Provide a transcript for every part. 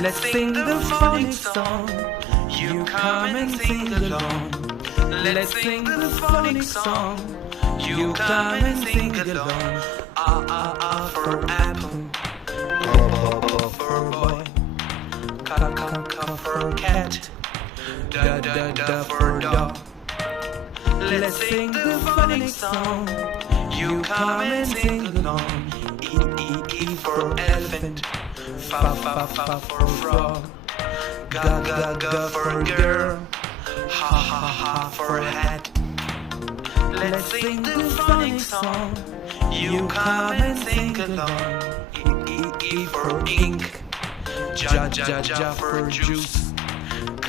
Let's sing the phonics song. You come and sing along. Let's sing the phonics song. You come and sing along. Ah ah ah for apple, B for boy, Ka for cat, Da for dog. Let's sing the phonics song. You come and sing along. E for elephant, F for frog, G for girl, ha for hat. Let's sing the phonics song. You come and sing along. E for ink, J for juice, K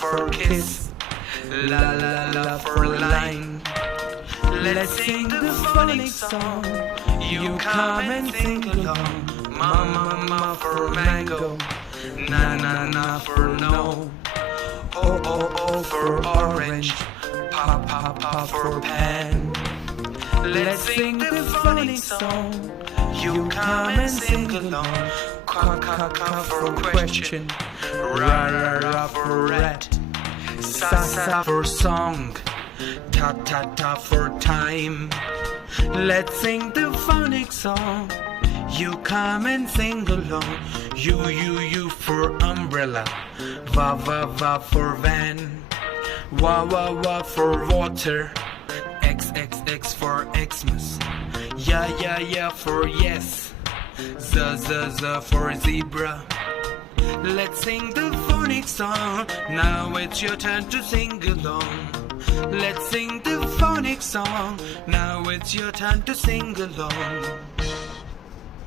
for kiss, La for line. Let's sing the phonics song. You come and sing along. Ma for mango, Na for no, O for orange, Pa for pan. Let's sing the phonics song. You come and sing along. K for question, Ra for rat, Sa for song, Ta for time. Let's sing the phonics song. You come and sing along. U for umbrella, Va for van, Wa for water, X for Xmas, Ya for yes, Z for zebra. Let's sing the phonics song. Now it's your turn to sing along. Let's sing the phonics song. Now it's your turn to sing along.